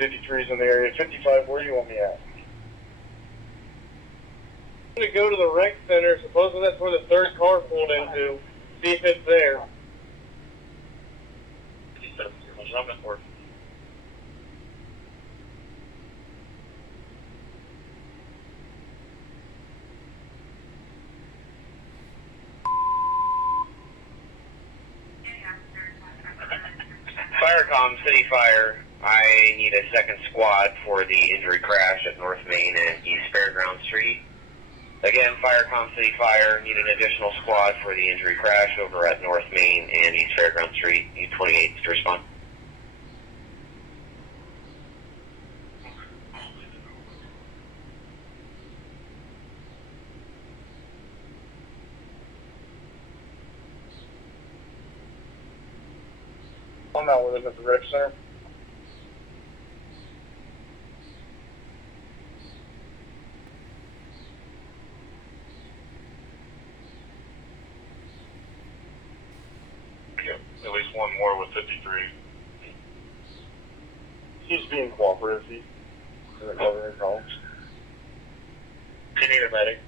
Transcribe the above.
53's in the area. 55, where do you want me at? I'm going to go to the rec center. Supposedly that's where the third car pulled into. See if it's there. Firecom, City Fire. I need a second squad for the injury crash at North Main and East Fairground Street. Again, Firecom, City Fire. Need an additional squad for the injury crash over at North Main and East Fairground Street. Need 28 to respond. I'm out with him at the rec center. At least one more with 53. He's being cooperative. He's covering his homes. You need a medic.